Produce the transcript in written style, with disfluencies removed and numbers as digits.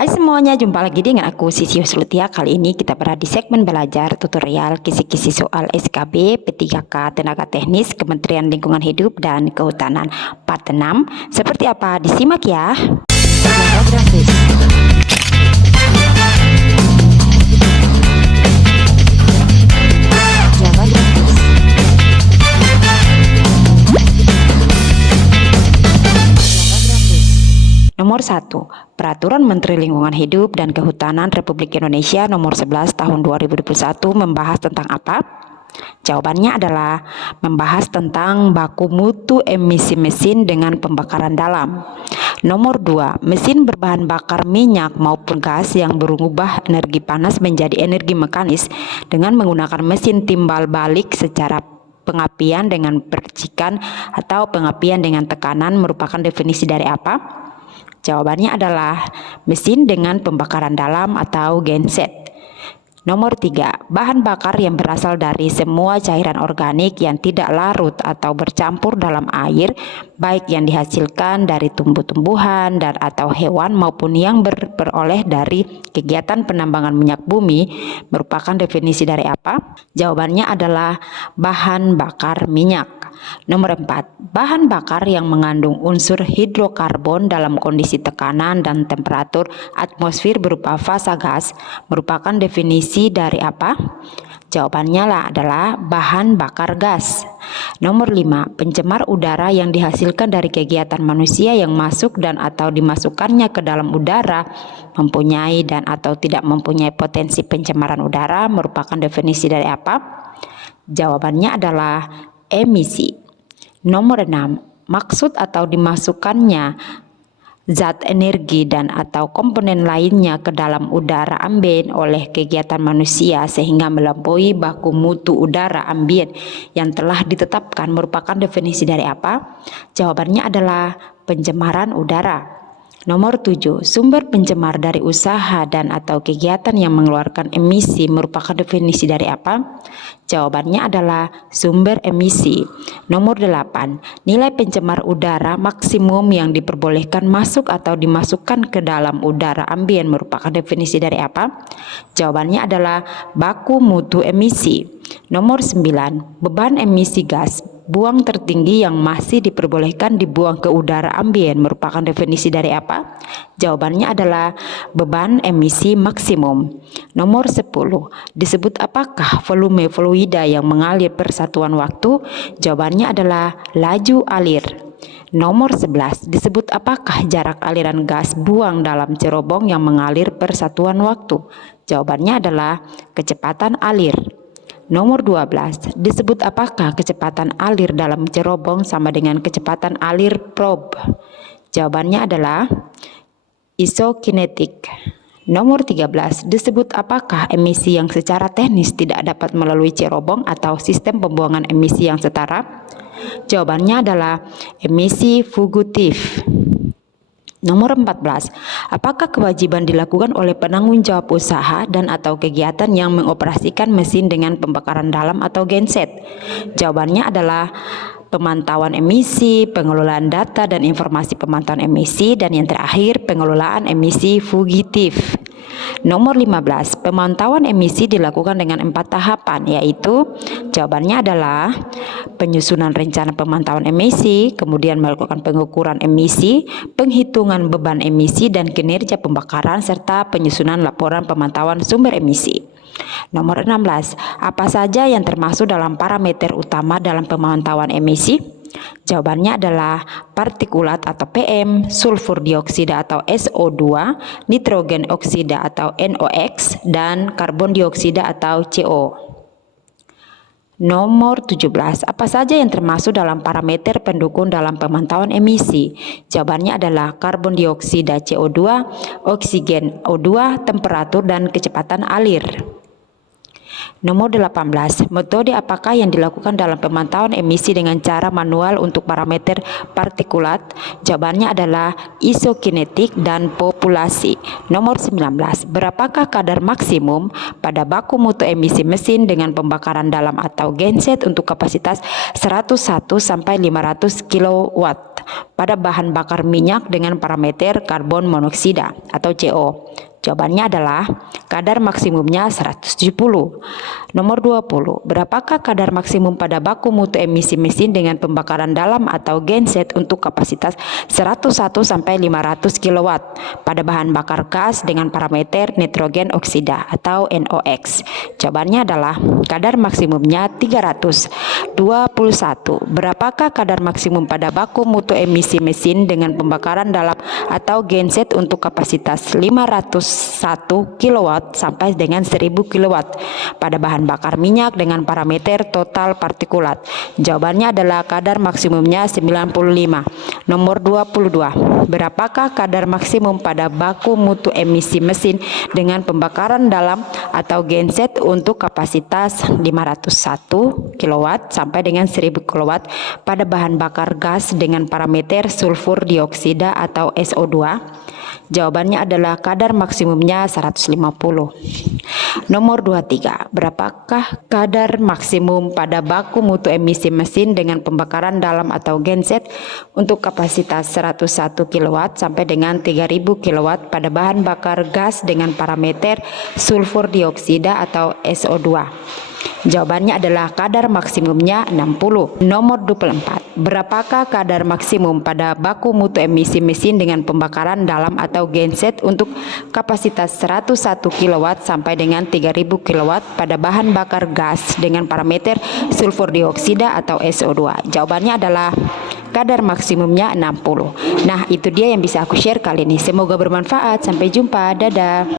Hai semuanya, jumpa lagi dengan aku Sisius Lutia. Kali ini kita berada di segmen belajar tutorial kisi-kisi soal SKB P3K Tenaga Teknis Kementerian Lingkungan Hidup dan Kehutanan part 6. Seperti apa? Disimak ya. Java grafis. Java grafis. Nomor 1. Peraturan Menteri Lingkungan Hidup dan Kehutanan Republik Indonesia Nomor 11 Tahun 2021 membahas tentang apa? Jawabannya adalah membahas tentang baku mutu emisi mesin dengan pembakaran dalam. Nomor 2. Mesin berbahan bakar minyak maupun gas yang berubah energi panas menjadi energi mekanis dengan menggunakan mesin timbal balik secara pengapian dengan percikan atau pengapian dengan tekanan merupakan definisi dari apa? Jawabannya adalah mesin dengan pembakaran dalam atau genset. Nomor 3. Bahan bakar yang berasal dari semua cairan organik yang tidak larut atau bercampur dalam air, baik yang dihasilkan dari tumbuh-tumbuhan dan atau hewan maupun yang berperoleh dari kegiatan penambangan minyak bumi, merupakan definisi dari apa? Jawabannya adalah bahan bakar minyak. Nomor 4. Bahan bakar yang mengandung unsur hidrokarbon dalam kondisi tekanan dan temperatur atmosfer berupa fasa gas merupakan definisi dari apa? Jawabannya adalah bahan bakar gas. Nomor 5. Pencemar udara yang dihasilkan dari kegiatan manusia yang masuk dan atau dimasukkannya ke dalam udara mempunyai dan atau tidak mempunyai potensi pencemaran udara merupakan definisi dari apa? Jawabannya adalah emisi. Nomor 6. Maksud atau dimasukkannya zat energi dan atau komponen lainnya ke dalam udara ambien oleh kegiatan manusia sehingga melampaui baku mutu udara ambien yang telah ditetapkan merupakan definisi dari apa? Jawabannya adalah pencemaran udara. Nomor 7. Sumber pencemar dari usaha dan atau kegiatan yang mengeluarkan emisi merupakan definisi dari apa? Jawabannya adalah sumber emisi. Nomor 8. Nilai pencemar udara maksimum yang diperbolehkan masuk atau dimasukkan ke dalam udara ambien merupakan definisi dari apa? Jawabannya adalah baku mutu emisi. Nomor 9. Beban emisi gas buang tertinggi yang masih diperbolehkan dibuang ke udara ambien merupakan definisi dari apa? Jawabannya adalah beban emisi maksimum. Nomor 10. Disebut apakah volume fluida yang mengalir per satuan waktu? Jawabannya adalah laju alir. Nomor 11. Disebut apakah jarak aliran gas buang dalam cerobong yang mengalir per satuan waktu? Jawabannya adalah kecepatan alir. Nomor 12. Disebut apakah kecepatan alir dalam cerobong sama dengan kecepatan alir probe? Jawabannya adalah isokinetik. Nomor 13. Disebut apakah emisi yang secara teknis tidak dapat melalui cerobong atau sistem pembuangan emisi yang setara? Jawabannya adalah emisi fugitif. Nomor 14. Apakah kewajiban dilakukan oleh penanggung jawab usaha dan atau kegiatan yang mengoperasikan mesin dengan pembakaran dalam atau genset? Jawabannya adalah pemantauan emisi, pengelolaan data dan informasi pemantauan emisi, dan yang terakhir pengelolaan emisi fugitif. Nomor 15. Pemantauan emisi dilakukan dengan 4 tahapan, yaitu jawabannya adalah penyusunan rencana pemantauan emisi, kemudian melakukan pengukuran emisi, penghitungan beban emisi dan kinerja pembakaran, serta penyusunan laporan pemantauan sumber emisi. Nomor 16. Apa saja yang termasuk dalam parameter utama dalam pemantauan emisi? Jawabannya adalah partikulat atau PM, sulfur dioksida atau SO2, nitrogen oksida atau NOx, dan karbon dioksida atau CO. Nomor 17. Apa saja yang termasuk dalam parameter pendukung dalam pemantauan emisi? Jawabannya adalah karbon dioksida CO2, oksigen O2, temperatur dan kecepatan alir. Nomor 18, metode apakah yang dilakukan dalam pemantauan emisi dengan cara manual untuk parameter partikulat? Jawabannya adalah isokinetik dan populasi. Nomor 19, berapakah kadar maksimum pada baku mutu emisi mesin dengan pembakaran dalam atau genset untuk kapasitas 101 sampai 500 kW pada bahan bakar minyak dengan parameter karbon monoksida atau CO? Jawabannya adalah kadar maksimumnya 170. Nomor 20, berapakah kadar maksimum pada baku mutu emisi mesin dengan pembakaran dalam atau genset untuk kapasitas 101 sampai 500 kW pada bahan bakar gas dengan parameter nitrogen oksida atau NOx? Jawabannya adalah kadar maksimumnya 321. Berapakah kadar maksimum pada baku mutu emisi mesin dengan pembakaran dalam atau genset untuk kapasitas 501 kW sampai dengan 1000 kW pada bahan bakar minyak dengan parameter total partikulat? Jawabannya adalah kadar maksimumnya 95. Nomor 22, berapakah kadar maksimum pada baku mutu emisi mesin dengan pembakaran dalam atau genset untuk kapasitas 501 kW sampai dengan 1000 kW pada bahan bakar gas dengan parameter sulfur dioksida atau SO2? Jawabannya adalah kadar maksimumnya 150. Nomor 23, berapakah kadar maksimum pada baku mutu emisi mesin dengan pembakaran dalam atau genset untuk kapasitas 101 kW sampai dengan 3000 kW pada bahan bakar gas dengan parameter sulfur dioksida atau SO2? Jawabannya adalah kadar maksimumnya 60. Nomor 24, berapakah kadar maksimum pada baku mutu emisi mesin dengan pembakaran dalam atau genset untuk kapasitas 101 kW sampai dengan 3000 kW pada bahan bakar gas dengan parameter sulfur dioksida atau SO2? Jawabannya adalah kadar maksimumnya 60. Nah, itu dia yang bisa aku share kali ini. Semoga bermanfaat. Sampai jumpa. Dadah.